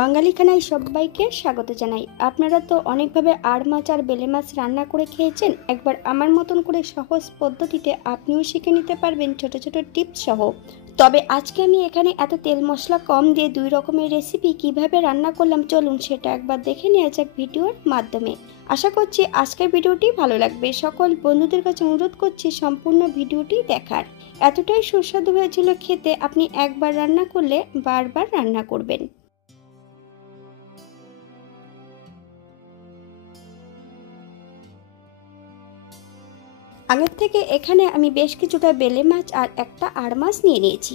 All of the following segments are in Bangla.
বাঙালি খানায় সবাইকে স্বাগত জানাই। আপনারা তো অনেকভাবে আড় মাছ আর বেলে মাছ রান্না করে খেয়েছেন। একবার আমার মতন করে সহজ পদ্ধতিতে আপনিও শিখে নিতে পারবেন ছোট ছোট টিপস সহ। তবে আজকে আমি এখানে এত তেল মশলা কম দিয়ে 2 রকমের রেসিপি কিভাবে রান্না করলাম, চলুন সেটা একবার দেখে নেওয়া যাক ভিডিওর মাধ্যমে। আশা করছি আজকের ভিডিওটি ভালো লাগবে। সকল বন্ধুদের কাছে অনুরোধ করছি সম্পূর্ণ ভিডিওটি দেখার। এতটাই সুস্বাদু হয়েছিল খেতে, আপনি একবার রান্না করলে বারবার রান্না করবেন। আগের থেকে এখানে আমি বেশ কিছুটা বেলে মাছ আর একটা আড় মাছ নিয়ে নিয়েছি।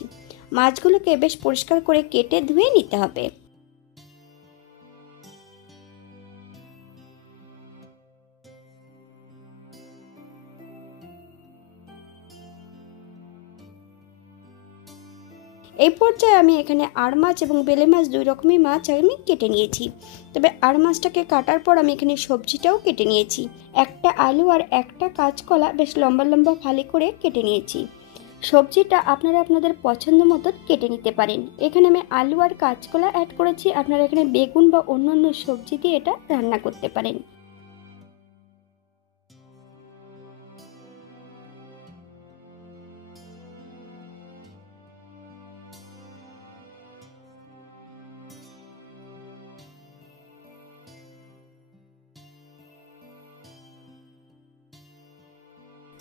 মাছগুলোকে বেশ পরিষ্কার করে কেটে ধুয়ে নিতে হবে। এই পর্যায়ে আমি এখানে আড় মাছ এবং বেলে মাছ 2 রকমের মাছ আমি কেটে নিয়েছি। তবে আড় মাছটাকে কাটার পর আমি এখানে সবজিটাও কেটে নিয়েছি। একটা আলু আর একটা কাঁচকলা বেশ লম্বা লম্বা ফালি করে কেটে নিয়েছি। সবজিটা আপনারা আপনাদের পছন্দ মতো কেটে নিতে পারেন। এখানে আমি আলু আর কাঁচকলা অ্যাড করেছি, আপনারা এখানে বেগুন বা অন্যান্য সবজি দিয়ে এটা রান্না করতে পারেন।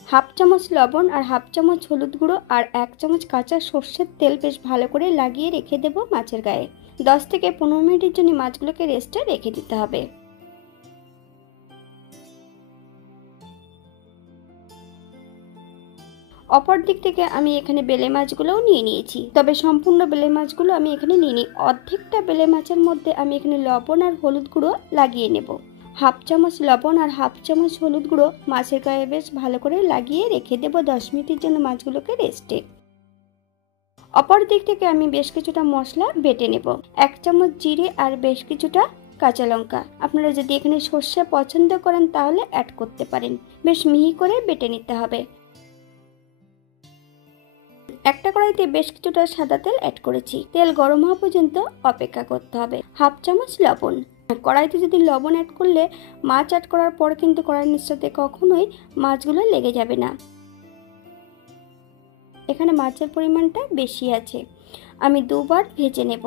হাফ চামচ লবণ আর হাফ চামচ হলুদ গুঁড়ো আর 1 চামচ কাঁচা সর্ষের তেল বেশ ভালো করে লাগিয়ে রেখে দেব মাছের গায়ে। 10 থেকে 15 মিনিটের জন্য মাছগুলোকে রেস্টে রেখে দিতে হবে। অপর দিক থেকে আমি এখানে বেলে মাছগুলোও নিয়ে নিয়েছি। তবে সম্পূর্ণ বেলে মাছগুলো আমি এখানে নিয়ে নিই। অর্ধেকটা বেলে মাছের মধ্যে আমি এখানে লবণ আর হলুদ গুঁড়ো লাগিয়ে নেব। হাফ চামচ লবণ আর হাফ চামচ হলুদ গুঁড়ো মাছের গায়ে বেশ ভালো করে লাগিয়ে রেখে দেব 10 মিনিটের জন্য মাছগুলোকে রেস্টে। অপর দিক থেকে আমি বেশ কিছুটা মশলা বেটে নেব। 1 চামচ জিরে আর বেশ কিছুটা কাঁচা লঙ্কা। আপনারা যদি এখানে সর্ষে পছন্দ করেন তাহলে অ্যাড করতে পারেন। বেশ মিহি করে বেটে নিতে হবে। একটা কড়াইতে বেশ কিছুটা সাদা তেল অ্যাড করেছি। তেল গরম হওয়া পর্যন্ত অপেক্ষা করতে হবে। হাফ চামচ লবণ। কড়াইতে যদি লবণ অ্যাড করলে মাছ অ্যাড করার পর কিন্তু কড়াইয়ের নিচটাতে কখনোই মাছগুলো লেগে যাবে না। এখানে মাছের পরিমাণটা বেশি আছে, আমি 2 বার ভেজে নেব।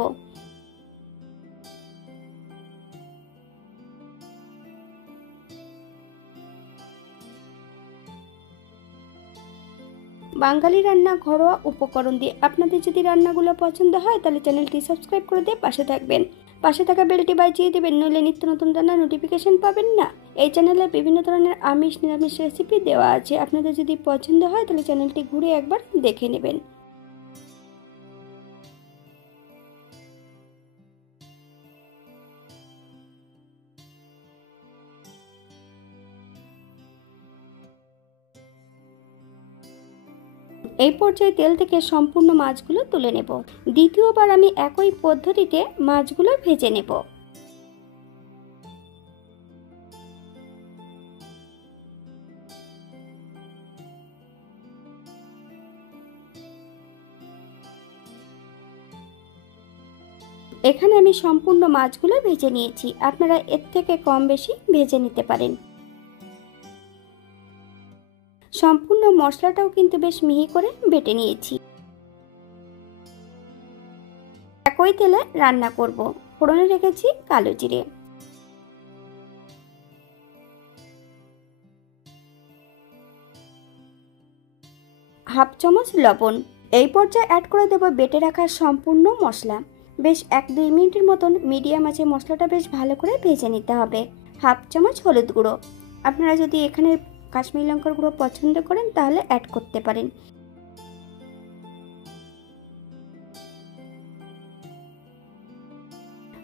বাঙালি রান্না ঘরোয়া উপকরণ দিয়ে আপনাদের যদি রান্নাগুলো পছন্দ হয় তাহলে চ্যানেলটি সাবস্ক্রাইব করে দিয়ে পাশে থাকবেন। পাশে থাকা বেলটি বাজিয়ে দেবেন, নইলে নিত্য নতুন রান্নার নোটিফিকেশন পাবেন না। এই চ্যানেলে বিভিন্ন ধরনের আমিষ নিরামিষ রেসিপি দেওয়া আছে, আপনাদের যদি পছন্দ হয় তাহলে চ্যানেলটি ঘুরে একবার দেখে নেবেন। এই পর্যায়ে তেল থেকে সম্পূর্ণ মাছগুলো তুলে নেব। দ্বিতীয়বার আমি একই পদ্ধতিতে মাছগুলো ভেজে নেব। এখানে আমি সম্পূর্ণ মাছগুলো ভেজে নিয়েছি, আপনারা এর থেকে কম বেশি ভেজে নিতে পারেন। সম্পূর্ণ মশলাটাও কিন্তু বেশ মিহি করে বেটে নিয়েছি। একই তেলে রান্না করব। ফোড়নে রেখেছি কালো জিরে, হাফ চামচ লবণ। এই পর্যায়ে অ্যাড করে দেব বেটে রাখা সম্পূর্ণ মশলা। বেশ 1-2 মিনিটের মতন মিডিয়াম আঁচে মশলাটা বেশ ভালো করে ভেজে নিতে হবে। হাফ চামচ হলুদ গুঁড়ো। আপনারা যদি এখানে কাশ্মীরি লঙ্কার গুঁড়ো পছন্দ করেন তাহলে অ্যাড করতে পারেন।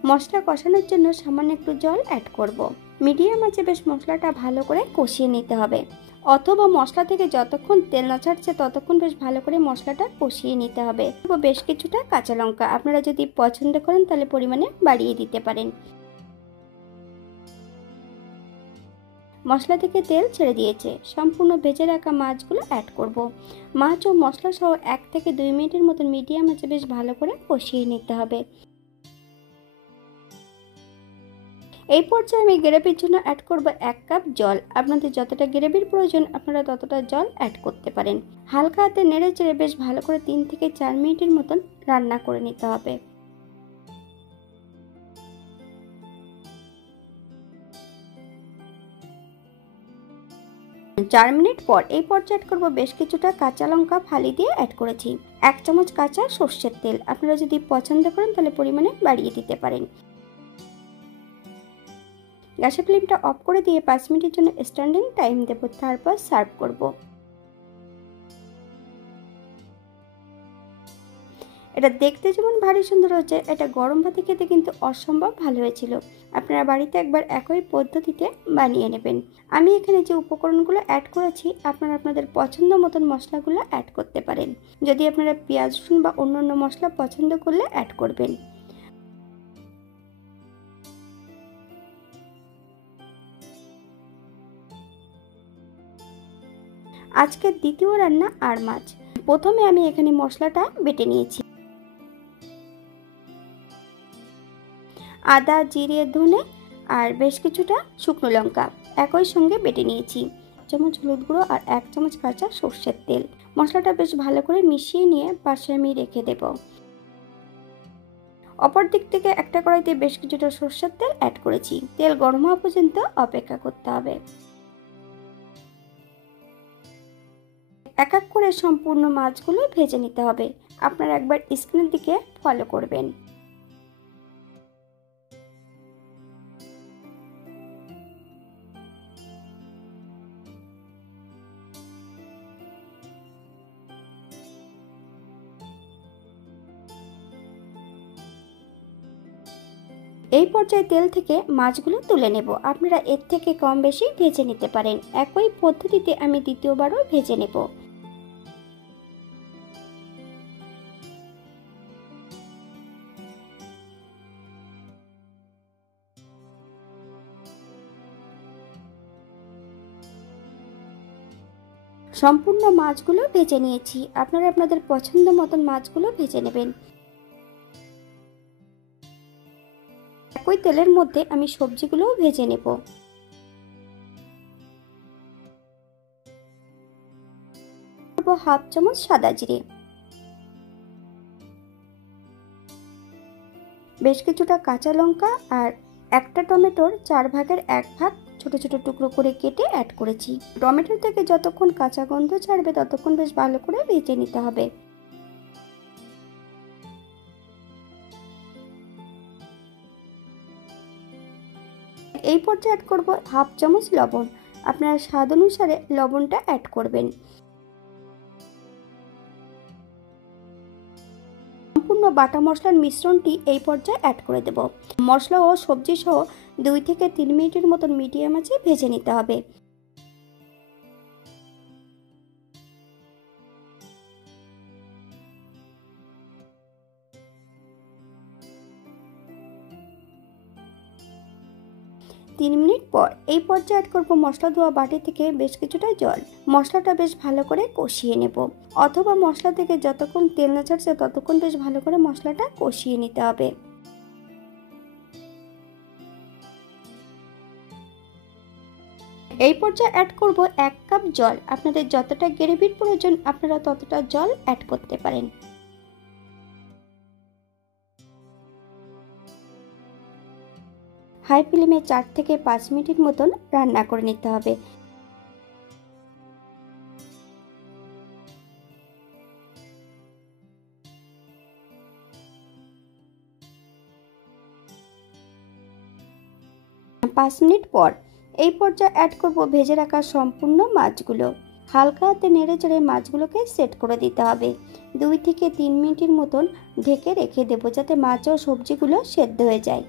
মশলা কষানোর জন্য সামান্য একটু জল অ্যাড করব। মিডিয়াম আঁচে বেশ মশলাটা ভালো করে কষিয়ে নিতে হবে, অথবা মশলা থেকে যতক্ষণ তেল না ছাড়ছে ততক্ষণ বেশ ভালো করে মশলাটা কষিয়ে নিতে হবে। বেশ কিছুটা কাঁচা লঙ্কা, আপনারা যদি পছন্দ করেন তাহলে পরিমাণে বাড়িয়ে দিতে পারেন। মশলা থেকে তেল ছেড়ে দিয়েছে, সম্পূর্ণ ভেজে রাখা মাছগুলো অ্যাড করব। মাছ ও মশলা সহ 1 থেকে 2 মিনিটের মতো মিডিয়াম আঁচে বেশ ভালো করে কষিয়ে নিতে হবে। এই পর্যায়ে আমি গ্রেভির জন্য অ্যাড করব 1 কাপ জল। আপনাদের যতটা গ্রেভির প্রয়োজন আপনারা ততটা জল অ্যাড করতে পারেন। হালকা হাতে নেড়ে চেড়ে বেশ ভালো করে 3 থেকে 4 মিনিটের মতন রান্না করে নিতে হবে। 4 মিনিট পর এই পর্যায়ে অ্যাড করব বেশ কিছুটা কাঁচা লঙ্কা ফালি দিয়ে অ্যাড করেছি। 1 চামচ কাঁচা সর্ষের তেল। আপনারা যদি পছন্দ করেন তাহলে পরিমাণে বাড়িয়ে দিতে পারেন। গ্যাসের ফ্লেমটা অফ করে দিয়ে 5 মিনিটের জন্য স্ট্যান্ডিং টাইম দেব, তারপর সার্ভ করব। এটা দেখতে যেমন ভারী সুন্দর হচ্ছে, এটা গরম ভাতে খেতে কিন্তু অসম্ভব ভালো হয়েছিল। আপনারা বাড়িতে একবার একই পদ্ধতিতে বানিয়ে নেবেন। আমি এখানে যে উপকরণগুলো অ্যাড করেছি আপনারা আপনাদের পছন্দ মতন মশলাগুলো অ্যাড করতে পারেন। যদি আপনারা পেঁয়াজ রসুন বা অন্যান্য মশলা পছন্দ করলে অ্যাড করবেন। আজকের দ্বিতীয় রান্না আড় মাছ। প্রথমে আমি এখানে মশলাটা বেটে নিয়েছি। আদা, জিরে, ধনে আর বেশ কিছুটা শুকনো লঙ্কা একই সঙ্গে বেটে নিয়েছি। 1 চামচ হলুদ গুঁড়ো আর 1 চামচ কাঁচা সর্ষের তেল। মশলাটা বেশ ভালো করে মিশিয়ে নিয়ে পাশে আমি রেখে দেব। অপর দিক থেকে একটা কড়াইতে বেশ কিছুটা সর্ষের তেল অ্যাড করেছি। তেল গরম হওয়া পর্যন্ত অপেক্ষা করতে হবে। এক এক করে সম্পূর্ণ মাছগুলো ভেজে নিতে হবে। আপনারা একবার স্ক্রিনের দিকে ফলো করবেন। এই পর্যায়ে তেল থেকে মাছগুলো তুলে নেব। আপনারা এর থেকে কম বেশি ভেজে নিতে পারেন। একই পদ্ধতিতে আমি দ্বিতীয়বারও ভেজে নেব। সম্পূর্ণ মাছগুলো ভেজে নিয়েছি। আপনারা আপনাদের পছন্দ মতন মাছগুলো ভেজে নেবেন। একই তেলের মধ্যে আমি সবজিগুলোও ভেজে নেব। হাফ চামচ সাদা জিরে, বেশ কিছুটা কাঁচা লঙ্কা আর একটা টমেটোর 4 ভাগের 1 ভাগ ছোট ছোট টুকরো করে কেটে অ্যাড করেছি। টমেটো থেকে যতক্ষণ কাঁচা গন্ধ ছাড়বে ততক্ষণ বেশ ভালো করে ভেজে নিতে হবে। এই পর্যায়ে অ্যাড করব হাফ চামচ লবণ। আপনারা স্বাদ অনুসারে লবণটা অ্যাড করবেন। সম্পূর্ণ বাটা মশলার মিশ্রণটি এই পর্যায়ে অ্যাড করে দেব। মশলা ও সবজি সহ 2 থেকে 3 মিনিটের মতন মিডিয়াম আঁচে ভেজে নিতে হবে। তিন মিনিট পর এই পর্যায়ে অ্যাড করব মশলা ধোয়া বাটি থেকে বেশ কিছুটা জল। মশলাটা বেশ ভালো করে কষিয়ে নেব, অথবা মশলা থেকে যতক্ষণ তেল না ছাড়ছে ততক্ষণ বেশ ভালো করে মশলাটা কষিয়ে নিতে হবে। এই পর্যায়ে অ্যাড করব 1 কাপ জল। আপনাদের যতটা গ্রেভির প্রয়োজন আপনারা ততটা জল অ্যাড করতে পারেন। হাই ফ্লেমে 4 থেকে 5 মিনিটের মতন রান্না করে নিতে হবে। পাঁচ মিনিট পর এই পর্যায়ে অ্যাড করব ভেজে রাখা সম্পূর্ণ মাছগুলো। হালকা হাতে নেড়ে চেড়ে মাছগুলোকে সেট করে দিতে হবে। 2 থেকে 3 মিনিটের মতন ঢেকে রেখে দেবো যাতে মাছ ও সবজিগুলো সেদ্ধ হয়ে যায়।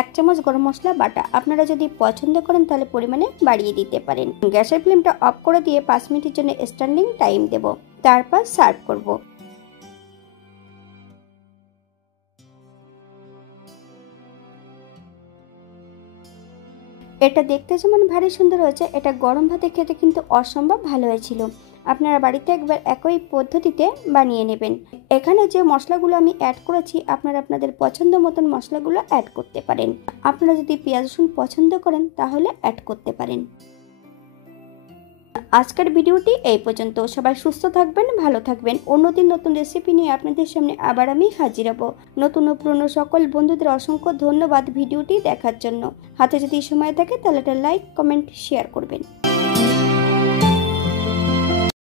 1 চামচ গরম মশলা বাটা। আপনারা যদি পছন্দ করেন তাহলে পরিমাণে বাড়িয়ে দিতে পারেন। গ্যাসের ফ্লেমটা অফ করে দিয়ে 5 মিনিটের জন্য স্ট্যান্ডিং টাইম দেব, তারপর সার্ভ করব। এটা দেখতে যেমন ভারী সুন্দর হয়েছে, এটা গরম ভাতে খেতে কিন্তু অসম্ভব ভালো হয়েছিল। আপনারা বাড়িতে একবার একই পদ্ধতিতে বানিয়ে নেবেন। এখানে যে মশলাগুলো আমি অ্যাড করেছি আপনারা আপনাদের পছন্দ মতন মশলাগুলো অ্যাড করতে পারেন। আপনারা যদি পেঁয়াজ রসুন পছন্দ করেন তাহলে অ্যাড করতে পারেন। আজকের ভিডিওটি এই পর্যন্ত। সবাই সুস্থ থাকবেন, ভালো থাকবেন। অন্যদিন নতুন রেসিপি নিয়ে আপনাদের সামনে আবার আমি হাজির হব। নতুন ও পুরনো সকল বন্ধুদের অসংখ্য ধন্যবাদ ভিডিওটি দেখার জন্য। হাতে যদি সময় থাকে তাহলে একটা লাইক, কমেন্ট, শেয়ার করবেন।